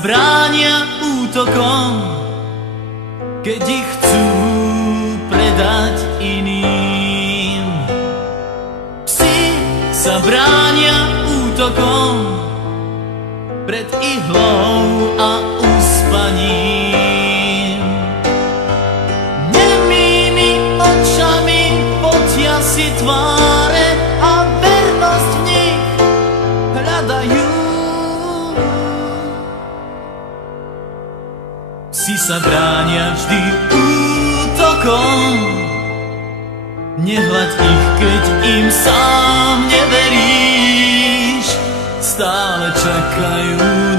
bránia útokom, keď ich chcú predať iným. Psi sa bránia útokom pred ihlou a uspaním. Nemými očami potia si tváre a vernosť v nich hľadajú. Psi sa bránia vždy útokom, nehľaď ich, keď im sám neveríš, stále čakajú.